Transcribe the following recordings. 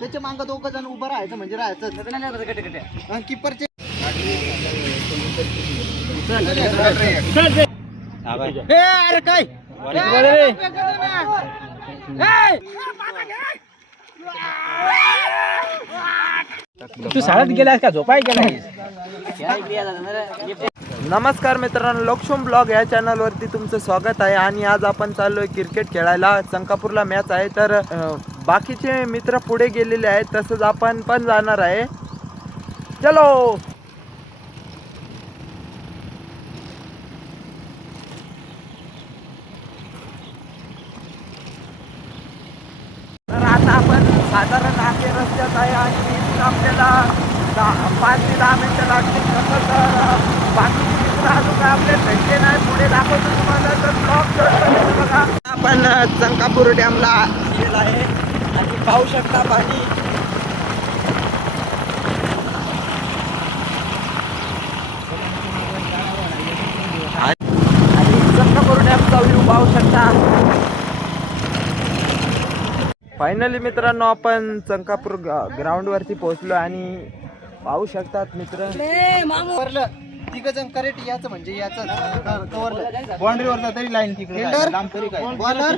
त्याच्या माग दोघं जण उभं राहायचं म्हणजे राहायचं किपरचे अरे काय तू शाळेत गेलास का झोपाय गेलास? नमस्कार मित्रांनो, लोकशुम ब्लॉग या चॅनलवरती तुमचं स्वागत आहे. आणि आज आपण चाललोय क्रिकेट खेळायला. संकापूरला मॅच आहे, तर बाकीचे मित्र पुढे गेलेले आहेत, तसंच आपण पण जाणार आहे. चलो. तर आता आपण साधारण आखे रस्त्यात आहे आणि इथून आपल्याला 5 ते 10 मिनिटं लागतील. तसं तर बाकीचे मित्र अजून काय आपले भेटले नाही. पुढे दाखवतो तुम्हाला, तर ब्लॉग बघा. आपण संकापूर डॅमला गेला आहे आणि पाहू शकता पाणी. आणि संकापूर डॅमचा व्ह्यू पाहू शकता. फायनली मित्रांनो, आपण संकापूर ग्राउंड वरती पोहोचलो आणि पाहू शकतात मित्र. तिघ जण करेक्ट याचं म्हणजे याचं बाउंड्री वरचा तरी लाईन तिकडे बॉलर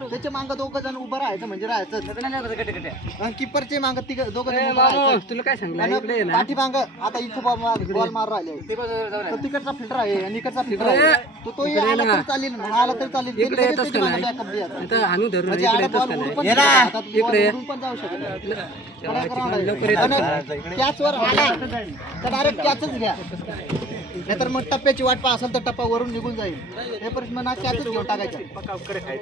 त्याच्या माग दोघं जण उभं राहायचं म्हणजे राहायचं किपरचे माग दोघं जण उभं राहायचं. तुला काय सांगलं? पाठीमाग आता इथं बॉल मार राहिले तर तिकडचा फिल्टर आहे आणि इकडचा फिल्टर आहे. तो आला तर चालेल, आला तर चालेल. इकडे येतच का नाही? backup द्यायचा. आता हाणू धरून म्हणजे इकडे आडा येतच ball का नाही? उडून पण ये ना. जाऊ शकत. इकडे उडून पण जाऊ शकत. लवकर येतच. कॅचवर आला तर डायरेक्ट कॅचच घ्या, नाहीतर मग टप्प्याची वाट पा असेल तर टप्पा वरून निघून जाईल. हे परिस्थिती कॅचच घेऊन टाकायचा.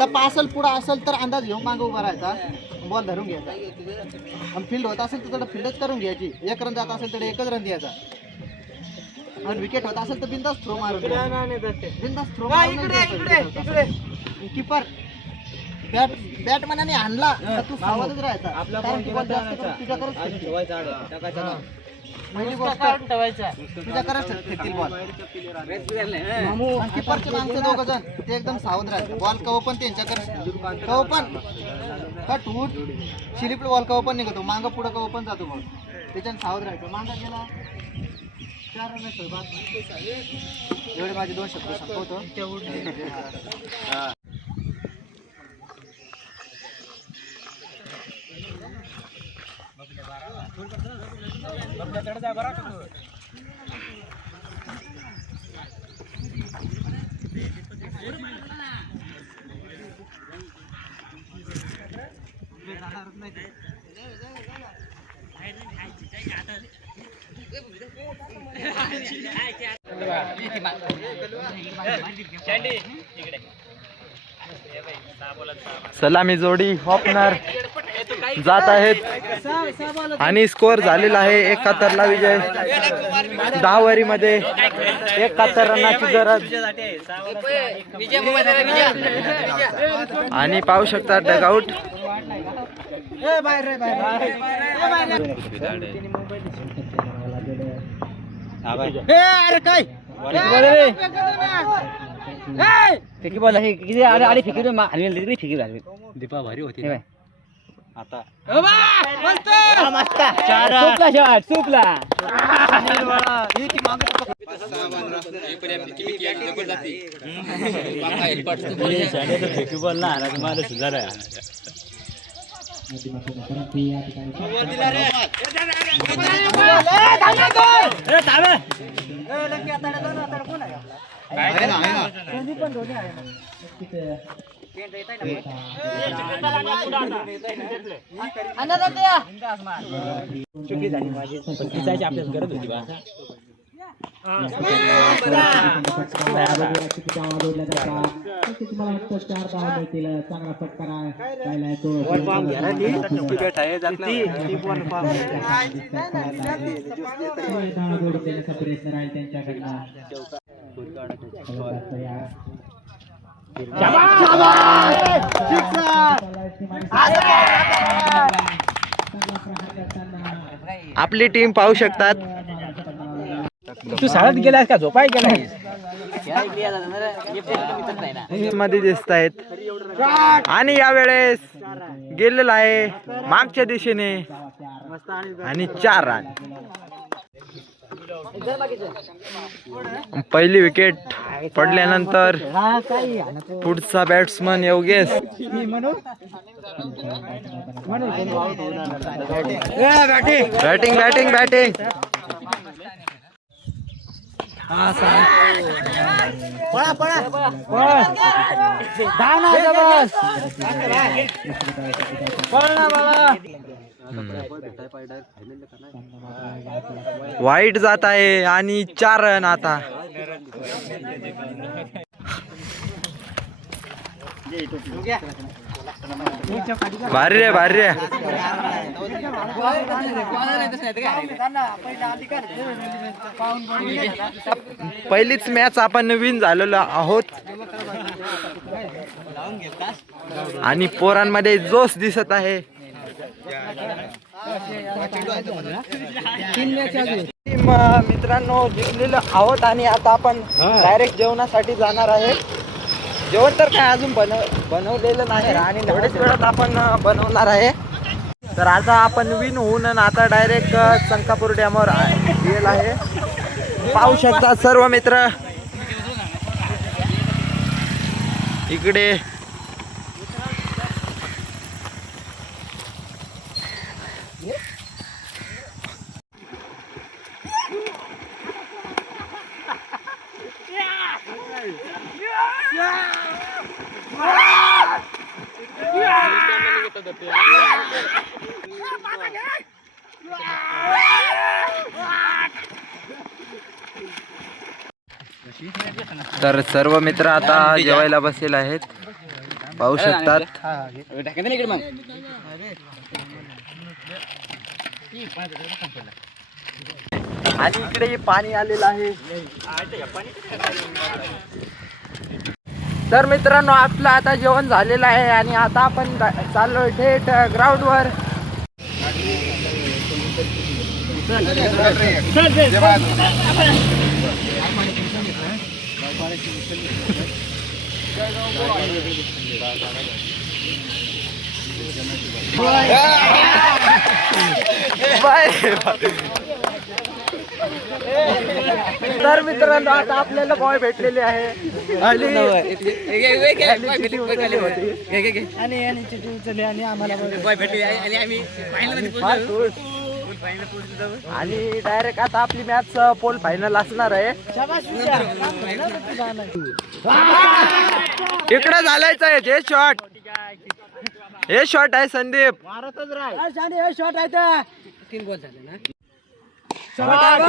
टप्पा असेल पुढं असेल तर अंदाज घेऊन मागे उभा राहायचा, बॉल धरून घ्यायचा. आणि फील्ड होत असेल तर फील्डच करून घ्यायची. एक रन जात असेल तर एकच रन द्यायचा. आणि विकेट होत असेल तर बिंदास थ्रो मारून बिंदास थ्रो किपर बॅट मनाने आणला तर तू सावधच राहायचा. कारण की बॉल जास्त करून तुझ्याकडेच पहिली गोष्ट तुझ्याकडेच फेकतील बॉल. किपरचे मागचे दोघं जण ते एकदम सावध राहायचं. बॉल कव पण त्यांच्याकडे कव पण कट उठ शिलीप बॉल कव पण निघतो, मागं पुढं कव पण जातो बॉल. त्याच्यानं सावध राहायचं. मागं गेला 4 रन. एवढे माझे 2 शब्द संपवतो. सलामी जोडी ओपनर जात आहेत आणि स्कोअर झालेला आहे 71 ला विजय. 10 ओव्हरीमध्ये 71 रनाची गरज. आणि पाहू शकता डगआउट. अरे काय फेकी बॉल आहे किती आले फेकी हलवेल फेकी हलवेल. दीपा भारी होती आता. सुपला शॉट सुपला. फेकी बॉल ना मला सुधारा. आपल्याच गरज होती बा. आपली टीम पाहू शकतात. तू शाळेत गेलास का झोपाय गेलास? मध्ये दिसत आहेत आणि यावेळेस गेलेला आहे मागच्या दिशेने आणि 4 रन. पहिली विकेट पडल्यानंतर पुढचा batsman Yogesh. Batting batting batting. वाईट जात आहे आणि 4 रन आता. भारी रे भारी रे. पहिलीच मॅच आपण नवीन झालेलो आहोत आणि पोरांमध्ये जोश दिसत आहे. मित्रांनो जिंकलेलो आहोत आणि आता आपण डायरेक्ट जेवणासाठी जाणार आहे. जेवण तर काय अजून बनवलेलं नाही आणि थोड्याच वेळात आपण बनवणार आहे. तर आता आपण विन होऊन आता डायरेक्ट संकापूर डॅमवर गेल आहे. पाहू शकता सर्व मित्र इकडे. तर सर्व मित्र आता जेवायला बसलेले आहेत. पाहू शकतात. आणि इकडे पाणी आलेलं आहे. तर मित्रांनो आपलं आता जेवण झालेलं आहे आणि आता आपण चाललो थेट ग्राउंड वर. तर मित्रांनो आता आपल्याला बॉय भेटलेले आहे आणि डायरेक्ट आता आपली मॅच पोल फायनल असणार आहे. इकडे झालायचं आहे हे शॉट. हे शॉट आहे संदीप.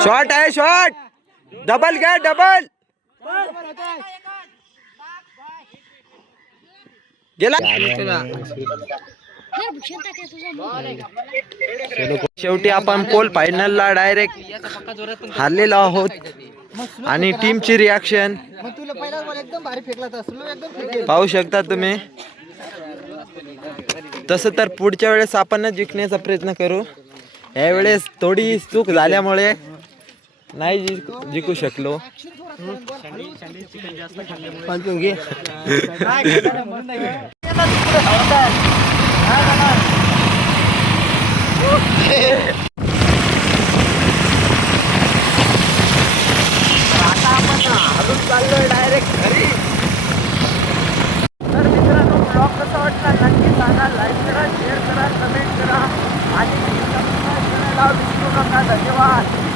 शॉट आहे शॉट. डबल घ्या डबल. गेला. शेवटी आपण पोल फायनलला डायरेक्ट हारलेलो आहोत आणि टीमची रिॲक्शन पाहू शकता तुम्ही. तसं तर पुढच्या वेळेस आपणच जिंकण्याचा प्रयत्न करू. यावेळेस थोडी चूक झाल्यामुळे नाही जिंकू शकलो. आता आपण हळूच चाललोय डायरेक्ट घरी. तर मित्रांनो ब्लॉग कसा वाटला नक्की सांगा. लाईक करा, शेअर करा, कमेंट करा आणि सबस्क्राईब करायला विसरू नका. धन्यवाद.